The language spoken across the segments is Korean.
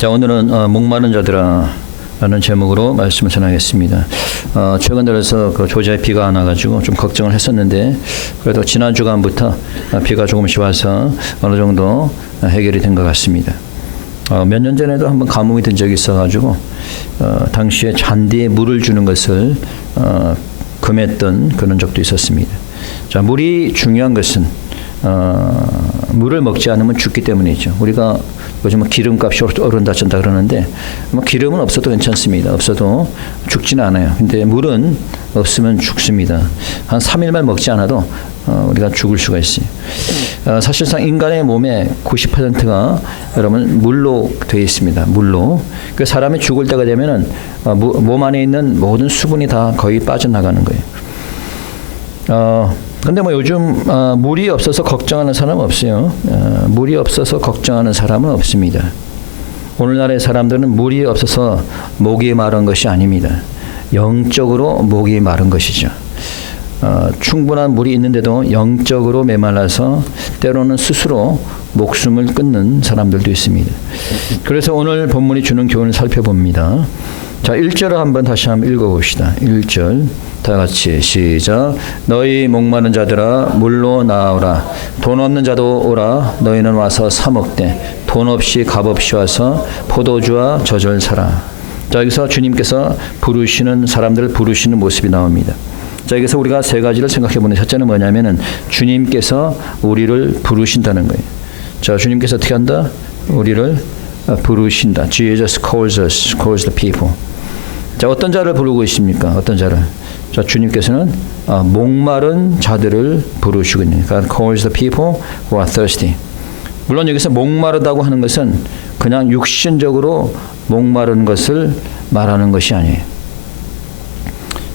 자, 오늘은 목마른 자들아 라는 제목으로 말씀을 전하겠습니다. 최근 들어서 그 조지아에 비가 안 와가지고 좀 걱정을 했었는데 그래도 지난 주간부터 비가 조금씩 와서 어느 정도 해결이 된 것 같습니다. 몇 년 전에도 한번 가뭄이 든 적이 있어가지고 당시에 잔디에 물을 주는 것을 금했던 그런 적도 있었습니다. 자, 물이 중요한 것은 물을 먹지 않으면 죽기 때문이죠. 우리가 요즘 기름값이 오른다 쩐다 그러는데 기름은 없어도 괜찮습니다. 없어도 죽지는 않아요. 근데 물은 없으면 죽습니다. 한 3일만 먹지 않아도 우리가 죽을 수가 있어요. 사실상 인간의 몸의 90%가 여러분 물로 되어 있습니다. 물로. 그 사람이 죽을 때가 되면은 몸 안에 있는 모든 수분이 다 거의 빠져나가는 거예요. 근데 요즘 물이 없어서 걱정하는 사람은 없어요. 물이 없어서 걱정하는 사람은 없습니다. 오늘날의 사람들은 물이 없어서 목이 마른 것이 아닙니다. 영적으로 목이 마른 것이죠. 충분한 물이 있는데도 영적으로 메말라서 때로는 스스로 목숨을 끊는 사람들도 있습니다. 그래서 오늘 본문이 주는 교훈을 살펴봅니다. 자, 1절을 한번 다시 한번 읽어봅시다. 1절 다 같이 시작. 너희 목마른 자들아 물로 나오라. 돈 없는 자도 오라. 너희는 와서 사 먹되 돈 없이 값 없이 와서 포도주와 젖을 사라. 자, 여기서 주님께서 부르시는 사람들을 부르시는 모습이 나옵니다. 자, 여기서 우리가 세 가지를 생각해 보는 첫째는 뭐냐면은 주님께서 우리를 부르신다는 거예요. 자, 주님께서 어떻게 한다? 우리를 부르신다. Jesus calls us, calls the people. 자, 어떤 자를 부르고 있습니까? 어떤 자를? 자, 주님께서는 목마른 자들을 부르시고 있는. God calls the people who are thirsty. 물론 여기서 목마르다고 하는 것은 그냥 육신적으로 목마른 것을 말하는 것이 아니에요.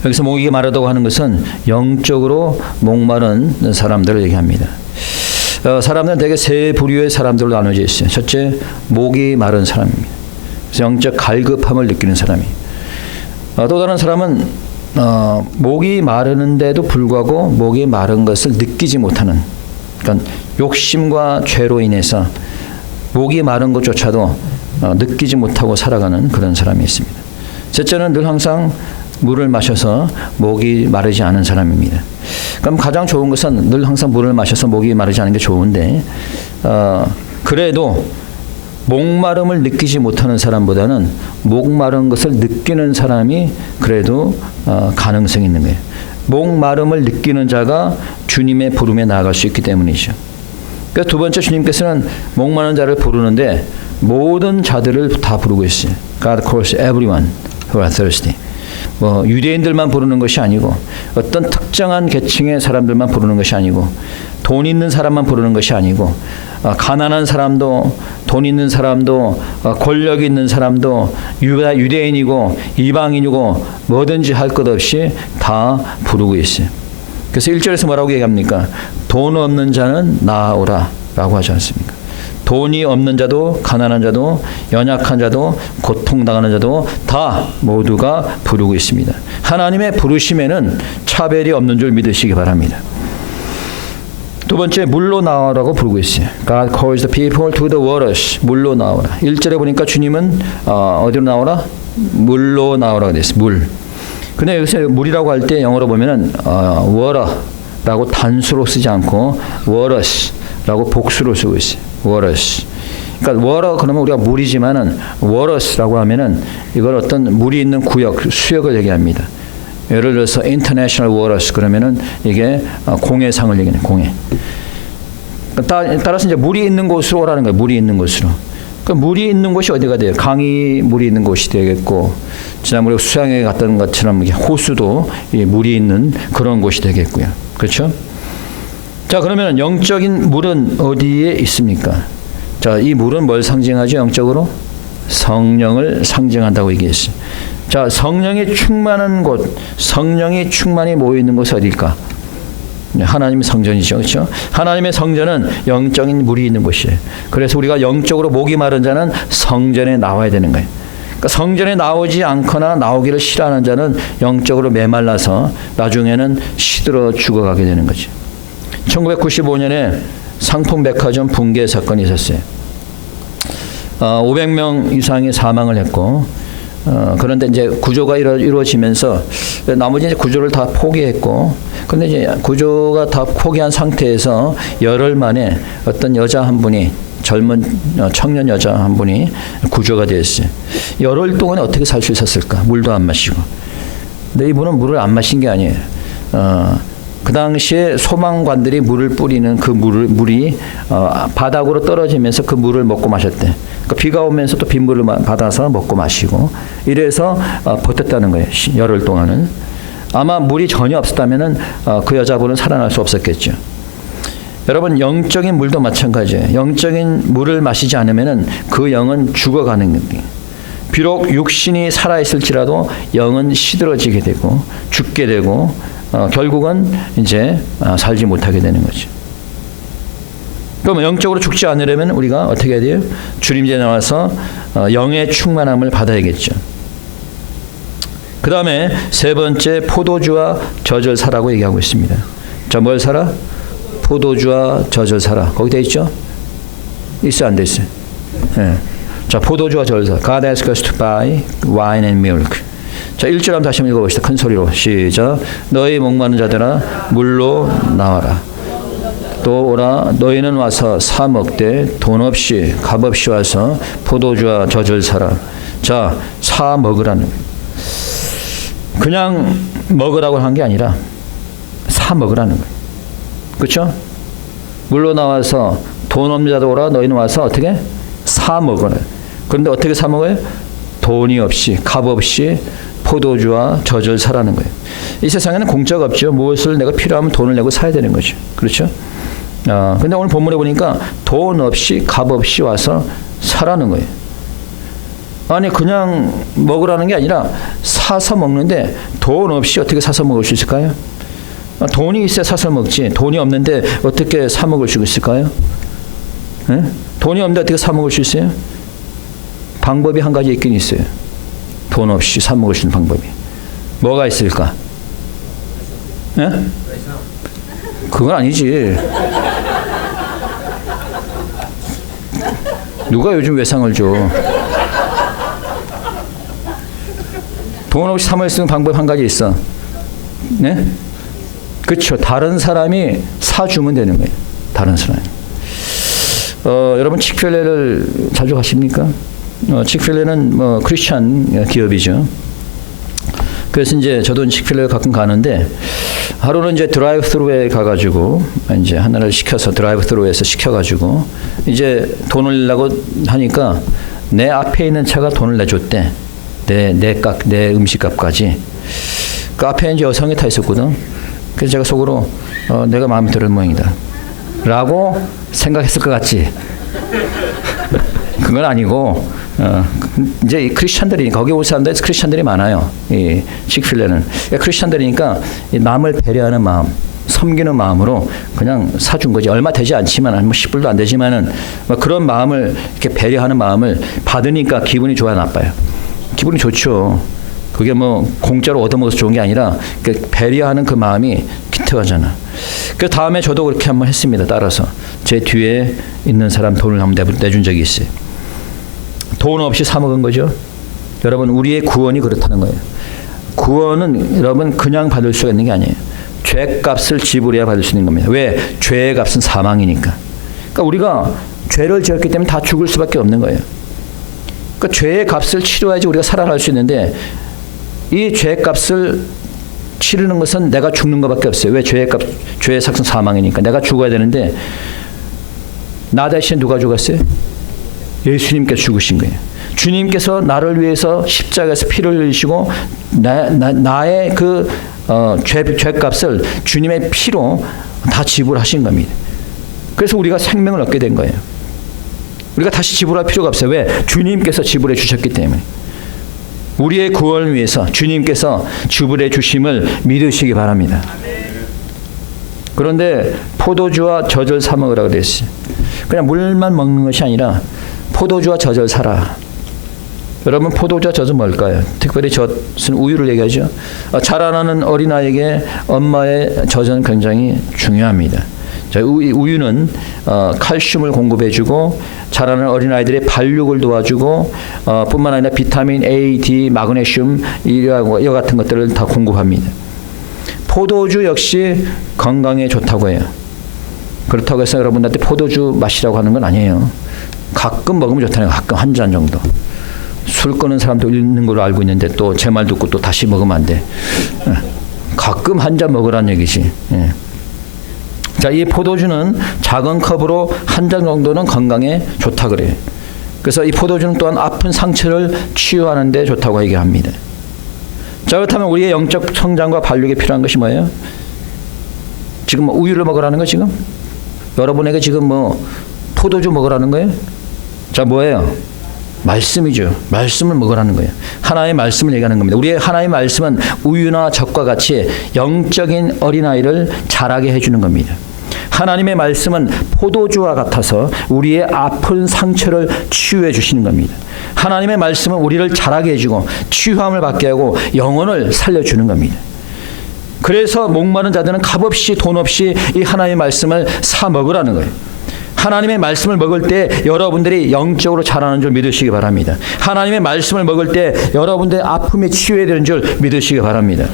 여기서 목이 마르다고 하는 것은 영적으로 목마른 사람들을 얘기합니다. 사람들은 대개 세 부류의 사람들로 나눠져 있어요. 첫째, 목이 마른 사람입니다. 그래서 영적 갈급함을 느끼는 사람이. 또 다른 사람은 목이 마르는데도 불구하고 목이 마른 것을 느끼지 못하는, 그러니까 욕심과 죄로 인해서 목이 마른 것조차도 느끼지 못하고 살아가는 그런 사람이 있습니다. 셋째는 늘 항상 물을 마셔서 목이 마르지 않은 사람입니다. 그럼 가장 좋은 것은 늘 항상 물을 마셔서 목이 마르지 않은 게 좋은데 그래도 목마름을 느끼지 못하는 사람보다는 목마른 것을 느끼는 사람이 그래도 가능성이 있는 거예요. 목마름을 느끼는 자가 주님의 부름에 나아갈 수 있기 때문이죠. 그래서 두 번째, 주님께서는 목마른 자를 부르는데 모든 자들을 다 부르고 있어요. God calls everyone who are thirsty. 유대인들만 부르는 것이 아니고 어떤 특정한 계층의 사람들만 부르는 것이 아니고 돈 있는 사람만 부르는 것이 아니고 가난한 사람도 돈 있는 사람도 권력 있는 사람도 유대인이고 이방인이고 뭐든지 할 것 없이 다 부르고 있어요. 그래서 1절에서 뭐라고 얘기합니까? 돈 없는 자는 나아오라 라고 하지 않습니까? 돈이 없는 자도 가난한 자도 연약한 자도 고통당하는 자도 다 모두가 부르고 있습니다. 하나님의 부르심에는 차별이 없는 줄 믿으시기 바랍니다. 두 번째, 물로 나오라고 부르고 있어요. God calls the people to the waters. 물로 나오라. 1절에 보니까 주님은 어디로 나오라? 물로 나오라고 되어 있어요. 물. 근데 여기서 물이라고 할 때 영어로 보면은 water라고 단수로 쓰지 않고 waters라고 복수로 쓰고 있어요. waters. 그러니까 water 그러면 우리가 물이지만은 waters라고 하면은 이걸 어떤 물이 있는 구역, 수역을 얘기합니다. 예를 들어서 international waters 그러면은 이게 공해상을 얘기하는 공해. 따라서 이제 물이 있는 곳으로 오라는 거예요. 물이 있는 곳으로. 그러니까 물이 있는 곳이 어디가 돼요? 강이 물이 있는 곳이 되겠고, 지난번에 수양에 갔던 것처럼 호수도 물이 있는 그런 곳이 되겠고요. 그렇죠? 자, 그러면 영적인 물은 어디에 있습니까? 자, 이 물은 뭘 상징하죠? 영적으로? 성령을 상징한다고 얘기했어요. 자, 성령이 충만한 곳, 성령이 충만히 모여 있는 곳이 어딜까? 하나님의 성전이죠. 그렇죠? 하나님의 성전은 영적인 물이 있는 곳이에요. 그래서 우리가 영적으로 목이 마른 자는 성전에 나와야 되는 거예요. 그러니까 성전에 나오지 않거나 나오기를 싫어하는 자는 영적으로 메말라서 나중에는 시들어 죽어가게 되는 거죠. 1995년에 상품백화점 붕괴 사건이 있었어요. 500명 이상이 사망을 했고, 그런데 이제 구조가 이루어지면서 나머지 이제 구조를 다 포기했고, 그런데 이제 구조가 다 포기한 상태에서 열흘 만에 어떤 여자 한 분이, 젊은 청년 여자 한 분이 구조가 되었어요. 열흘 동안 어떻게 살 수 있었을까? 물도 안 마시고. 근데 이분은 물을 안 마신 게 아니에요. 그 당시에 소방관들이 물을 뿌리는 그 물이 바닥으로 떨어지면서 그 물을 먹고 마셨대. 그러니까 비가 오면서 또 빗물을 받아서 먹고 마시고 이래서 버텼다는 거예요. 열흘 동안은. 아마 물이 전혀 없었다면은 그 여자분은 살아날 수 없었겠죠. 여러분, 영적인 물도 마찬가지예요. 영적인 물을 마시지 않으면은 그 영은 죽어가는 거예요. 비록 육신이 살아있을지라도 영은 시들어지게 되고 죽게 되고 결국은 이제 살지 못하게 되는 거죠. 그럼 영적으로 죽지 않으려면 우리가 어떻게 해야 돼요? 주님께 나와서 영의 충만함을 받아야겠죠. 그 다음에 세 번째, 포도주와 젖을 사라고 얘기하고 있습니다. 자, 뭘 사라? 포도주와 젖을 사라. 거기 돼 있죠? 있어, 안 돼 있어요? 네. 자, 포도주와 젖을 사라. God asks us to buy wine and milk. 자, 1절 한번 다시 한번 읽어봅시다. 큰 소리로 시작. 너희 목마른 자들아 물로 나와라. 또 오라. 너희는 와서 사 먹되 돈 없이 값 없이 와서 포도주와 젖을 사라. 자, 사 먹으라는 거예요. 그냥 먹으라고 한 게 아니라 사 먹으라는 거예요. 그렇죠? 물로 나와서 돈 없는 자도 오라. 너희는 와서 어떻게? 사 먹어라. 그런데 어떻게 사 먹어요? 돈이 없이 값 없이 포도주와 젖을 사라는 거예요. 이 세상에는 공짜가 없죠. 무엇을 내가 필요하면 돈을 내고 사야 되는 거죠. 그렇죠? 근데 오늘 본문에 보니까 돈 없이 값 없이 와서 사라는 거예요. 아니, 그냥 먹으라는 게 아니라 사서 먹는데 돈 없이 어떻게 사서 먹을 수 있을까요? 돈이 있어야 사서 먹지. 돈이 없는데 어떻게 사 먹을 수 있을까요? 네? 돈이 없는데 어떻게 사 먹을 수 있어요? 방법이 한 가지 있긴 있어요. 돈 없이 사 먹을 수 있는 방법이. 뭐가 있을까? 네? 그건 아니지. 누가 요즘 외상을 줘? 돈 없이 사 먹을 수 있는 방법 한 가지 있어. 네? 그렇죠. 다른 사람이 사주면 되는 거예요. 다른 사람이. 여러분, 칙필레를 자주 가십니까? 칙필레는 뭐 크리스찬 기업이죠. 그래서 이제 저도 칙필레 가끔 가는데 하루는 이제 드라이브 스루에 가가지고 이제 하나를 시켜서 드라이브 스루에서 시켜가지고 이제 돈을 내려고 하니까 내 앞에 있는 차가 돈을 내줬대. 내 음식값까지. 그 앞에 이제 여성이 타 있었거든. 그래서 제가 속으로 내가 마음에 드는 모양이다 라고 생각했을 것 같지. 그건 아니고 이제 크리스찬들이 거기 올 사람들 크리스찬들이 많아요. 이 칙필레는 크리스찬들이니까 남을 배려하는 마음, 섬기는 마음으로 그냥 사준 거지. 얼마 되지 않지만 뭐 10불도 안 되지만은 그런 마음을 이렇게 배려하는 마음을 받으니까 기분이 좋아요, 나빠요? 기분이 좋죠. 그게 뭐 공짜로 얻어먹어서 좋은 게 아니라 배려하는 그 마음이 기특하잖아. 그 다음에 저도 그렇게 한번 했습니다. 따라서 제 뒤에 있는 사람 돈을 한번 내준 적이 있어요. 돈 없이 사 먹은 거죠. 여러분, 우리의 구원이 그렇다는 거예요. 구원은 여러분 그냥 받을 수가 있는 게 아니에요. 죄값을 지불해야 받을 수 있는 겁니다. 왜? 죄의 값은 사망이니까. 그러니까 우리가 죄를 지었기 때문에 다 죽을 수밖에 없는 거예요. 그러니까 죄의 값을 치러야지 우리가 살아갈 수 있는데 이 죄값을 치르는 것은 내가 죽는 것밖에 없어요. 왜? 죄의 삭은 사망이니까. 내가 죽어야 되는데 나 대신 누가 죽었어요? 예수님께서 죽으신 거예요. 주님께서 나를 위해서 십자가에서 피를 흘리시고 나의 그 죄값을 주님의 피로 다 지불하신 겁니다. 그래서 우리가 생명을 얻게 된 거예요. 우리가 다시 지불할 필요가 없어요. 왜? 주님께서 지불해 주셨기 때문에. 우리의 구원을 위해서 주님께서 지불해 주심을 믿으시기 바랍니다. 그런데 포도주와 젖을 사 먹으라고 그랬어요. 그냥 물만 먹는 것이 아니라 포도주와 젖을 사라. 여러분, 포도주와 젖은 뭘까요? 특별히 젖은 우유를 얘기하죠. 자라나는 어린아이에게 엄마의 젖은 굉장히 중요합니다. 자, 우유는 칼슘을 공급해주고 자라는 어린아이들의 발육을 도와주고 뿐만 아니라 비타민 A, D, 마그네슘 이와 같은 것들을 다 공급합니다. 포도주 역시 건강에 좋다고 해요. 그렇다고 해서 여러분들한테 포도주 마시라고 하는 건 아니에요. 가끔 먹으면 좋다는 거예요. 가끔 한 잔 정도. 술 끊은 사람도 있는 걸로 알고 있는데 또 제 말 듣고 또 다시 먹으면 안 돼. 가끔 한 잔 먹으라는 얘기지. 예. 자, 이 포도주는 작은 컵으로 한 잔 정도는 건강에 좋다 그래요. 그래서 이 포도주는 또한 아픈 상처를 치유하는 데 좋다고 얘기합니다. 자, 그렇다면 우리의 영적 성장과 발육에 필요한 것이 뭐예요? 지금 우유를 먹으라는 거 지금? 여러분에게 지금 포도주 먹으라는 거예요? 자, 뭐예요? 말씀이죠. 말씀을 먹으라는 거예요. 하나님의 말씀을 얘기하는 겁니다. 우리의 하나님의 말씀은 우유나 젖과 같이 영적인 어린아이를 자라게 해주는 겁니다. 하나님의 말씀은 포도주와 같아서 우리의 아픈 상처를 치유해 주시는 겁니다. 하나님의 말씀은 우리를 자라게 해주고 치유함을 받게 하고 영혼을 살려주는 겁니다. 그래서 목마른 자들은 값없이 돈 없이 이 하나님의 말씀을 사 먹으라는 거예요. 하나님의 말씀을 먹을 때 여러분들이 영적으로 자라는 줄 믿으시기 바랍니다. 하나님의 말씀을 먹을 때 여러분들의 아픔이 치유되는 줄 믿으시기 바랍니다.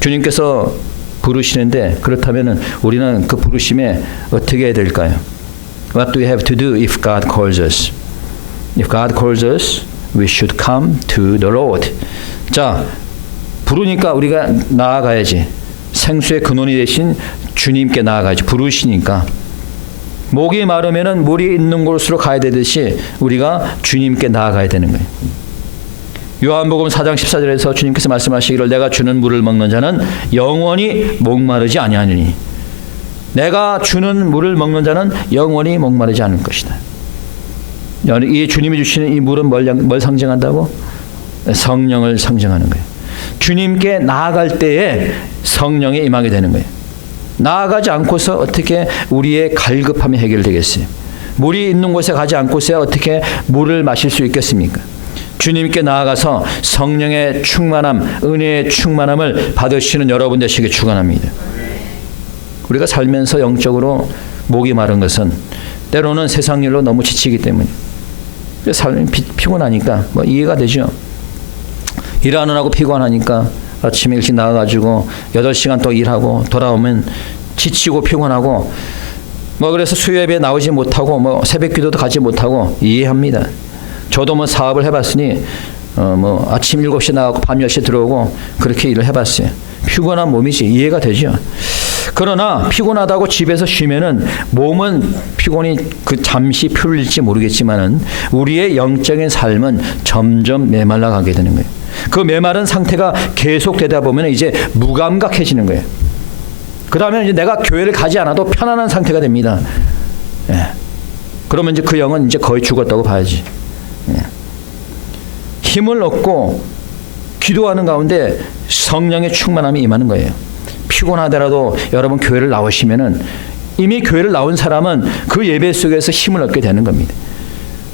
주님께서 부르시는데 그렇다면 우리는 그 부르심에 어떻게 해야 될까요? What do we have to do if God calls us? If God calls us, we should come to the Lord. 자, 부르니까 우리가 나아가야지. 생수의 근원이 되신 주님께 나아가야지. 부르시니까. 목이 마르면은 물이 있는 곳으로 가야 되듯이 우리가 주님께 나아가야 되는 거예요. 요한복음 4장 14절에서 주님께서 말씀하시기를 내가 주는 물을 먹는 자는 영원히 목마르지 아니하느니 내가 주는 물을 먹는 자는 영원히 목마르지 않을 것이다. 이 주님이 주시는 이 물은 뭘 상징한다고? 성령을 상징하는 거예요. 주님께 나아갈 때에 성령이 임하게 되는 거예요. 나아가지 않고서 어떻게 우리의 갈급함이 해결되겠어요? 물이 있는 곳에 가지 않고서야 어떻게 물을 마실 수 있겠습니까? 주님께 나아가서 성령의 충만함, 은혜의 충만함을 받으시는 여러분 되시길 축원합니다. 우리가 살면서 영적으로 목이 마른 것은 때로는 세상 일로 너무 지치기 때문에 삶이 피곤하니까 이해가 되죠. 일하느라고 피곤하니까 아침에 일찍 나가가지고 8시간 또 일하고 돌아오면 지치고 피곤하고 그래서 수요예배 나오지 못하고 새벽기도도 가지 못하고 이해합니다. 저도 사업을 해봤으니 아침 7시에 나가고 밤 10시에 들어오고 그렇게 일을 해봤어요. 피곤한 몸이지 이해가 되죠. 그러나 피곤하다고 집에서 쉬면은 몸은 피곤이 잠시 풀릴지 모르겠지만은 우리의 영적인 삶은 점점 메말라 가게 되는 거예요. 그 메마른 상태가 계속되다 보면 이제 무감각해지는 거예요. 그러면 이제 내가 교회를 가지 않아도 편안한 상태가 됩니다. 예. 그러면 이제 그 영은 이제 거의 죽었다고 봐야지. 예. 힘을 얻고 기도하는 가운데 성령의 충만함이 임하는 거예요. 피곤하더라도 여러분 교회를 나오시면은 이미 교회를 나온 사람은 그 예배 속에서 힘을 얻게 되는 겁니다.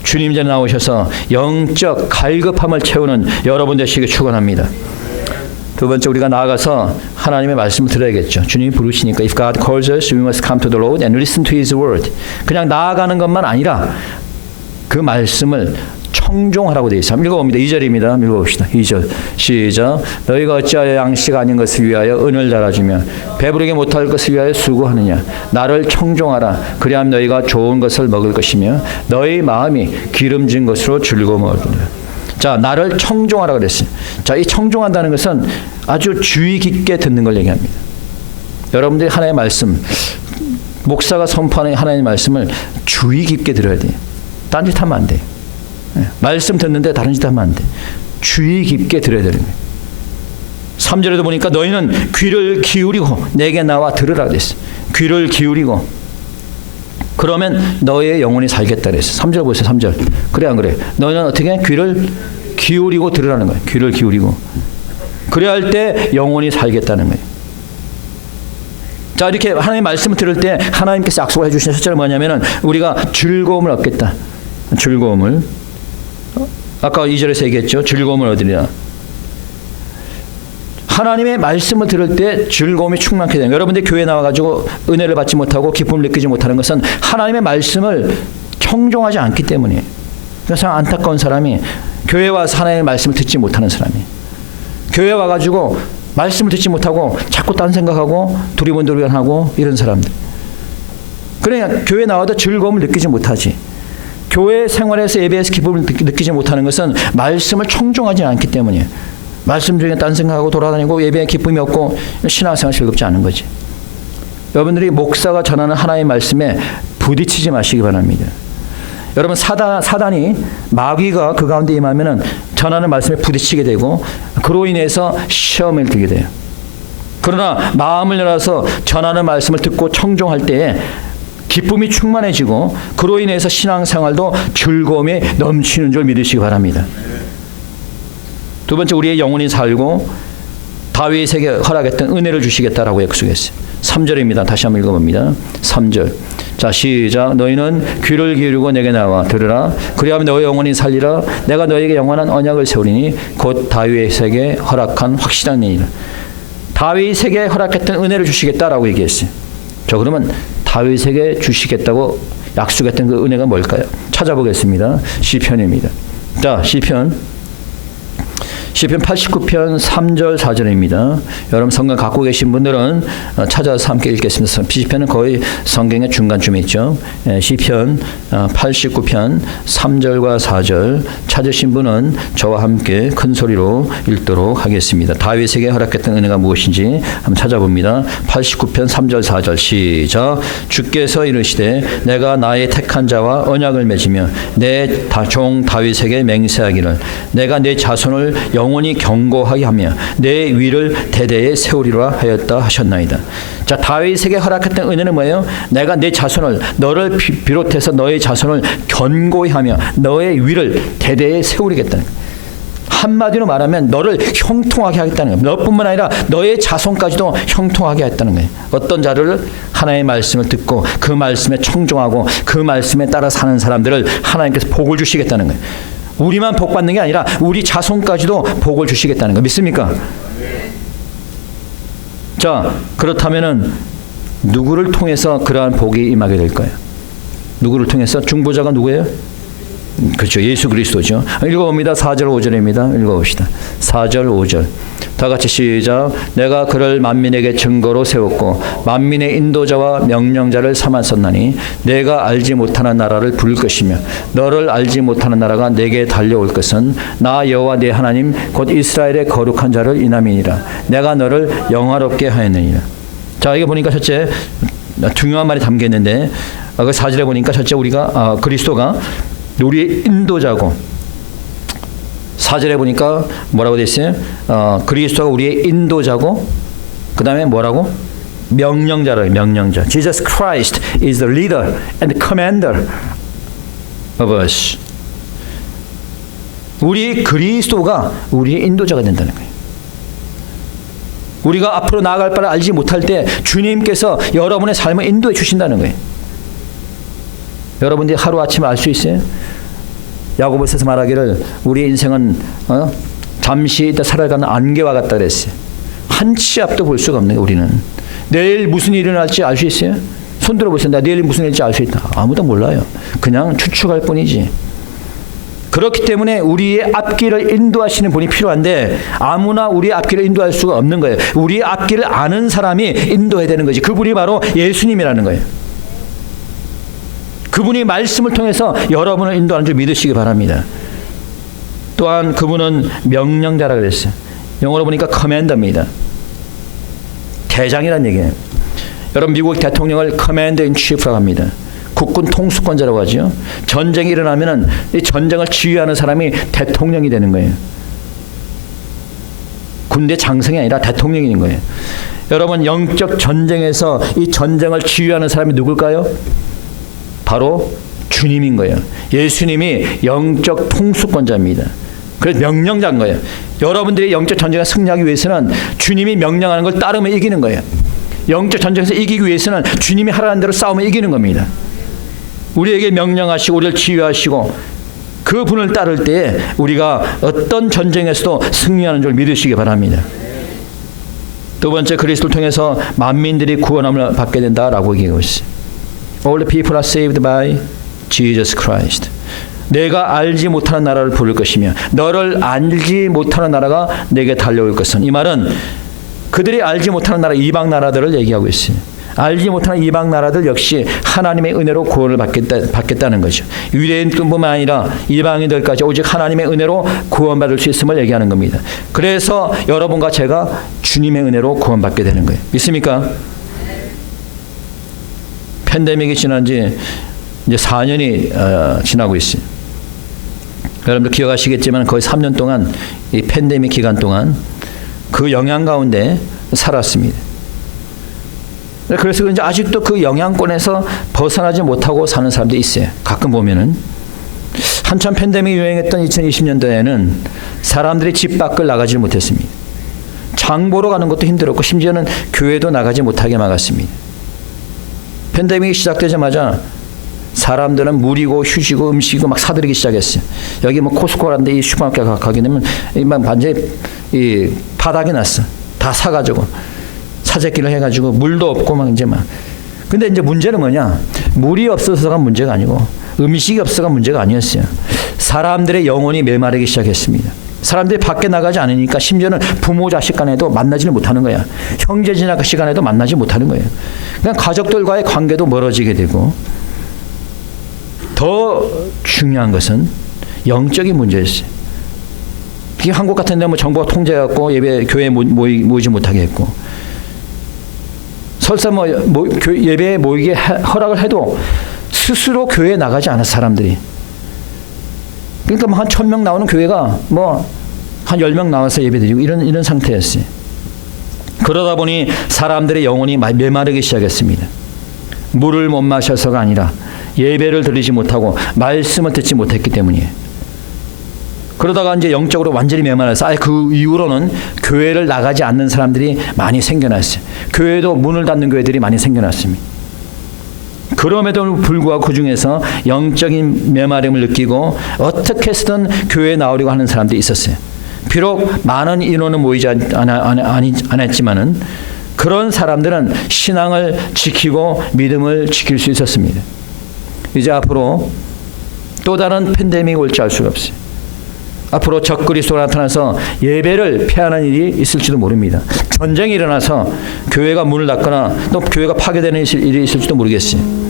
주님 전에 나오셔서 영적 갈급함을 채우는 여러분 되시길 축원합니다. 두 번째 우리가 나아가서 하나님의 말씀을 들어야겠죠. 주님이 부르시니까 If God calls us, we must come to the Lord and listen to His word. 그냥 나아가는 것만 아니라 그 말씀을 청종하라고 되어 있습니다. 읽어봅니다. 2절입니다. 읽어봅시다. 2절 시작. 너희가 어찌하여 양식 아닌 것을 위하여 은을 달아주며 배부르게 못할 것을 위하여 수고하느냐. 나를 청종하라. 그리하면 너희가 좋은 것을 먹을 것이며 너희 마음이 기름진 것으로 즐거움을 얻으리라. 자, 나를 청종하라 그랬어요. 자, 이 청종한다는 것은 아주 주의 깊게 듣는 걸 얘기합니다. 여러분들이 하나님의 말씀, 목사가 선포하는 하나님의 말씀을 주의 깊게 들어야 돼요. 딴짓하면 안 돼요. 말씀 듣는데 다른 짓 하면 안 돼. 주의 깊게 들어야 되는 거예요. 3절에도 보니까 너희는 귀를 기울이고 내게 나와 들으라 그랬어요. 귀를 기울이고 그러면 너의 영혼이 살겠다 그랬어요. 3절 보세요. 3절. 그래 안 그래? 너희는 어떻게 귀를 기울이고 들으라는 거예요. 귀를 기울이고. 그래야 할 때 영혼이 살겠다는 거예요. 자, 이렇게 하나님의 말씀을 들을 때 하나님께서 약속을 해주신 첫째는 뭐냐면은 우리가 즐거움을 얻겠다. 즐거움을. 아까 2절에서 얘기했죠. 즐거움을 얻으리라. 하나님의 말씀을 들을 때 즐거움이 충만하게 되는 거예요. 여러분들 교회 나와가지고 은혜를 받지 못하고 기쁨을 느끼지 못하는 것은 하나님의 말씀을 청종하지 않기 때문이에요. 그래서 안타까운 사람이 교회 와서 하나님의 말씀을 듣지 못하는 사람이, 교회 와가지고 말씀을 듣지 못하고 자꾸 딴 생각하고 두리번두리번하고 이런 사람들. 그러니까 교회 나와도 즐거움을 느끼지 못하지. 교회 생활에서 예배에서 기쁨을 느끼지 못하는 것은 말씀을 청종하지 않기 때문이에요. 말씀 중에 딴 생각하고 돌아다니고 예배에 기쁨이 없고 신앙생활 즐겁지 않은 거지. 여러분들이 목사가 전하는 하나님의 말씀에 부딪히지 마시기 바랍니다. 여러분 사단이 마귀가 그 가운데 임하면은 전하는 말씀에 부딪히게 되고 그로 인해서 시험을 들게 돼요. 그러나 마음을 열어서 전하는 말씀을 듣고 청종할 때에 기쁨이 충만해지고 그로 인해서 신앙생활도 즐거움이 넘치는 줄 믿으시기 바랍니다. 두 번째, 우리의 영혼이 살고 다윗에게 허락했던 은혜를 주시겠다라고 약속했어요. 3절입니다. 다시 한번 읽어봅니다. 3절. 자, 시작. 너희는 귀를 기울이고 내게 나와 들으라. 그리하면 너희 영혼이 살리라. 내가 너희에게 영원한 언약을 세우리니 곧 다윗에게 허락한 확실한 일이라. 다윗에게 허락했던 은혜를 주시겠다라고 얘기했어요. 저 그러면 다윗에게 주시겠다고 약속했던 그 은혜가 뭘까요? 찾아보겠습니다. 시편입니다. 자, 시편 89편 3절 4절입니다. 여러분 성경 갖고 계신 분들은 찾아서 함께 읽겠습니다. 시편은 거의 성경의 중간쯤에 있죠. 시편 89편 3절과 4절 찾으신 분은 저와 함께 큰 소리로 읽도록 하겠습니다. 다윗에게 허락했던 은혜가 무엇인지 한번 찾아봅니다. 89편 3절 4절 시작. 주께서 이르시되 내가 나의 택한 자와 언약을 맺으며 내 종 다윗에게 맹세하기를 내가 내 자손을 영원히 경고하게 하며 내 위를 대대에 세우리라 하였다 하셨나이다. 자, 다윗에게 허락했던 은혜는 뭐예요? 내가 내 자손을, 너를 비롯해서 너의 자손을 견고히 하며 너의 위를 대대에 세우리겠다는 거예요. 한마디로 말하면 너를 형통하게 하겠다는 거예요. 너뿐만 아니라 너의 자손까지도 형통하게 하겠다는 거예요. 어떤 자를? 하나님의 말씀을 듣고 그 말씀에 청종하고 그 말씀에 따라 사는 사람들을 하나님께서 복을 주시겠다는 거예요. 우리만 복 받는 게 아니라 우리 자손까지도 복을 주시겠다는 거 믿습니까? 자, 그렇다면은 누구를 통해서 그러한 복이 임하게 될까요? 누구를 통해서? 중보자가 누구예요? 그렇죠. 예수 그리스도죠. 읽어봅니다. 4절 5절입니다. 읽어봅시다. 4절 5절. 다 같이 시작. 내가 그를 만민에게 증거로 세웠고 만민의 인도자와 명령자를 삼았었나니 내가 알지 못하는 나라를 부를 것이며 너를 알지 못하는 나라가 내게 달려올 것은 나 여호와 내 하나님 곧 이스라엘의 거룩한 자를 인함이니라. 내가 너를 영화롭게 하였느니라. 자, 이거 보니까 첫째 중요한 말이 담겨 있는데 그 4절에 보니까 첫째 우리가 그리스도가 우리의 인도자고 4절에 보니까 뭐라고 되어 있어요? 그리스도가 우리의 인도자고 그 다음에 뭐라고? 명령자를 명령자. Jesus Christ is the leader and the commander of us. 우리 그리스도가 우리의 인도자가 된다는 거예요. 우리가 앞으로 나아갈 바를 알지 못할 때 주님께서 여러분의 삶을 인도해 주신다는 거예요. 여러분들이 하루아침에 알 수 있어요? 야고보서에서 말하기를 우리의 인생은 잠시 있다 살아가는 안개와 같다 그랬어요. 한치 앞도 볼 수가 없는 거예요. 우리는 내일 무슨 일이 일어날지 알 수 있어요? 손 들어보세요. 나 내일 무슨 일일지 알 수 있다. 아무도 몰라요. 그냥 추측할 뿐이지. 그렇기 때문에 우리의 앞길을 인도하시는 분이 필요한데 아무나 우리의 앞길을 인도할 수가 없는 거예요. 우리의 앞길을 아는 사람이 인도해야 되는 거지. 그분이 바로 예수님이라는 거예요. 그분이 말씀을 통해서 여러분을 인도하는 줄 믿으시기 바랍니다. 또한 그분은 명령자라 그랬어요. 영어로 보니까 커맨더입니다. 대장이라는 얘기예요. 여러분 미국 대통령을 커맨더 인 치프라고 합니다. 국군 통수권자라고 하죠. 전쟁이 일어나면은 이 전쟁을 지휘하는 사람이 대통령이 되는 거예요. 군대 장성이 아니라 대통령이 있는 거예요. 여러분 영적 전쟁에서 이 전쟁을 지휘하는 사람이 누굴까요? 바로 주님인 거예요. 예수님이 영적 통수권자입니다. 그래서 명령자인 거예요. 여러분들이 영적 전쟁에 승리하기 위해서는 주님이 명령하는 걸 따르면 이기는 거예요. 영적 전쟁에서 이기기 위해서는 주님이 하라는 대로 싸우면 이기는 겁니다. 우리에게 명령하시고 우리를 지휘하시고 그 분을 따를 때에 우리가 어떤 전쟁에서도 승리하는 줄 믿으시기 바랍니다. 두 번째, 그리스도를 통해서 만민들이 구원함을 받게 된다라고 얘기하고 있어요. All the people are saved by Jesus Christ. 내가 알지 못하는 나라를 부를 것이며 너를 알지 못하는 나라가 내게 달려올 것은, 이 말은 그들이 알지 못하는 나라, 이방 나라들을 얘기하고 있어요. 알지 못하는 이방 나라들 역시 하나님의 은혜로 구원을 받겠다는 거죠. 유대인뿐만 아니라 이방인들까지 오직 하나님의 은혜로 구원받을 수 있음을 얘기하는 겁니다. 그래서 여러분과 제가 주님의 은혜로 구원받게 되는 거예요. 믿습니까? 팬데믹이 지난 지 이제 4년이 지나고 있어요. 여러분들 기억하시겠지만 거의 3년 동안 이 팬데믹 기간 동안 그 영향 가운데 살았습니다. 그래서 그런지 아직도 그 영향권에서 벗어나지 못하고 사는 사람들이 있어요. 가끔 보면은 한참 팬데믹이 유행했던 2020년도에는 사람들이 집 밖을 나가지 못했습니다. 장 보러 가는 것도 힘들었고 심지어는 교회도 나가지 못하게 막았습니다. 팬데믹이 시작되자마자 사람들은 물이고 휴지고 음식이고 막 사들이기 시작했어요. 여기 뭐 코스코라는데 이 슈퍼마켓 가게 되면 막 완전히 이 바닥이 났어. 다 사가지고 사재기를 해가지고 물도 없고 막 이제 막. 근데 이제 문제는 뭐냐? 물이 없어서가 문제가 아니고 음식이 없어서가 문제가 아니었어요. 사람들의 영혼이 메마르기 시작했습니다. 사람들이 밖에 나가지 않으니까 심지어는 부모 자식 간에도 만나지를 못하는 거야. 형제 자식 간에도 만나지 못하는 거예요. 그냥 가족들과의 관계도 멀어지게 되고, 더 중요한 것은 영적인 문제였어요. 한국 같은 데 뭐 정부가 통제해갖고 교회에 모이지 못하게 했고, 설사 예배에 모이게 허락을 해도 스스로 교회에 나가지 않은 사람들이, 그러니까 뭐 한 1000명 나오는 교회가 뭐 한 10명 나와서 예배드리고 이런 상태였어요. 그러다 보니 사람들의 영혼이 메마르기 시작했습니다. 물을 못 마셔서가 아니라 예배를 드리지 못하고 말씀을 듣지 못했기 때문이에요. 그러다가 이제 영적으로 완전히 메마라서 아예 그 이후로는 교회를 나가지 않는 사람들이 많이 생겨났어요. 교회도 문을 닫는 교회들이 많이 생겨났습니다. 그럼에도 불구하고 그 중에서 영적인 메마름을 느끼고 어떻게 해서든 교회에 나오려고 하는 사람들이 있었어요. 비록 많은 인원은 모이지 않았지만은 그런 사람들은 신앙을 지키고 믿음을 지킬 수 있었습니다. 이제 앞으로 또 다른 팬데믹이 올지 알 수가 없어요. 앞으로 적그리스도가 나타나서 예배를 폐하는 일이 있을지도 모릅니다. 전쟁이 일어나서 교회가 문을 닫거나 또 교회가 파괴되는 일이 있을지도 모르겠어요.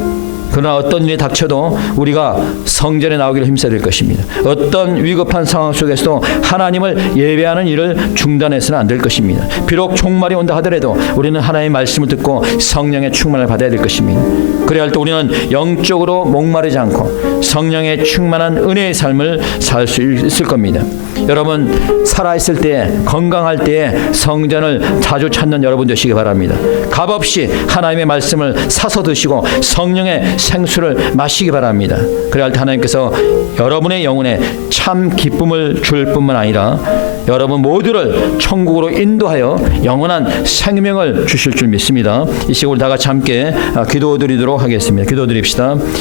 그러나 어떤 일이 닥쳐도 우리가 성전에 나오기를 힘써야 될 것입니다. 어떤 위급한 상황 속에서도 하나님을 예배하는 일을 중단해서는 안 될 것입니다. 비록 종말이 온다 하더라도 우리는 하나님의 말씀을 듣고 성령의 충만을 받아야 될 것입니다. 그래야 할 때 우리는 영적으로 목마르지 않고 성령의 충만한 은혜의 삶을 살 수 있을 겁니다. 여러분, 살아있을 때, 건강할 때에 성전을 자주 찾는 여러분 되시기 바랍니다. 값없이 하나님의 말씀을 사서 드시고 성령의 생수를 마시기 바랍니다. 그래야 할 때 하나님께서 여러분의 영혼에 참 기쁨을 줄 뿐만 아니라 여러분 모두를 천국으로 인도하여 영원한 생명을 주실 줄 믿습니다. 이 시간 우리 다 같이 함께 기도드리도록 하겠습니다. 기도드립시다.